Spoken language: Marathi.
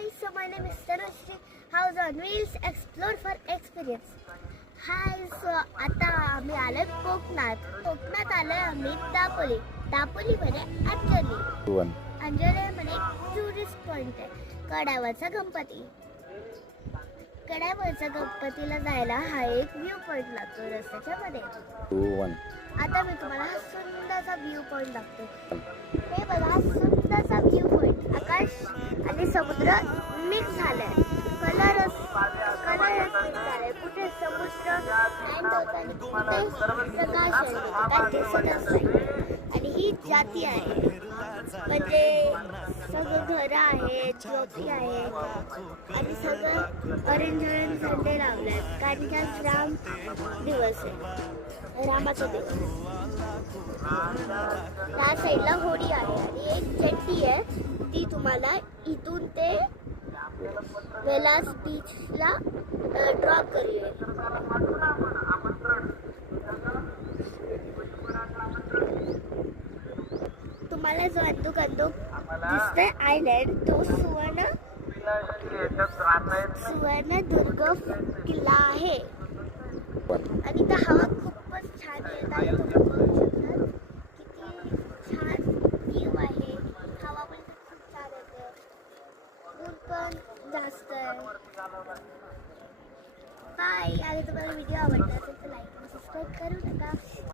Hi, so my name is Tanushree. House on Wheels Explore for Experience. Hi, so आता आम्ही आलोय कोकणात आलोय आम्ही दापोलीमध्ये अंजनेमध्ये एक टुरिस्ट पॉइंट आहे कड्यावरचा गणपतीला जायला हा एक व्ह्यू पॉइंट लागतो रस्त्याच्या मध्ये. आता मी तुम्हाला हा सुंदरसा व्ह्यू पॉइंट दाखवते. हे बघा, हा सुंदरसा व्ह्यू पॉइंट. आकाश आणि समुद्र मिक्स झालाय. कलर मिक्स झालाय. कुठे समुद्र एंड होत आणि कुठे प्रकाश काय दिसतच नाही. आणि ही जाती आहे, म्हणजे सगळं घरं आहेत, चौकी आहे आणि सगळं ऑरेंज झेंडे लावले आहेत, कारण की आज राम दिवस आहे, रामाचा दिवस. त्या साईडला होडी आहे आणि एक जेट्टी आहे, ती तुम्हाला इथून ते वेलास बीचला ड्रॉप करेल. तुम्हाला जो अंदूक दिसतोय आयलँड, तो सुवर्णदुर्ग किल्ला आहे. आणि त्या हवा खूपच छान येत आहे. तुम्ही बघू शकता किती छान व्ह्यू आहे. हवा पण खूप छान येते, ऊन पण जास्त आहे. बाय. आणि तुम्हाला व्हिडिओ आवडला असेल तर लाईक आणि सबस्क्राईब करू नका.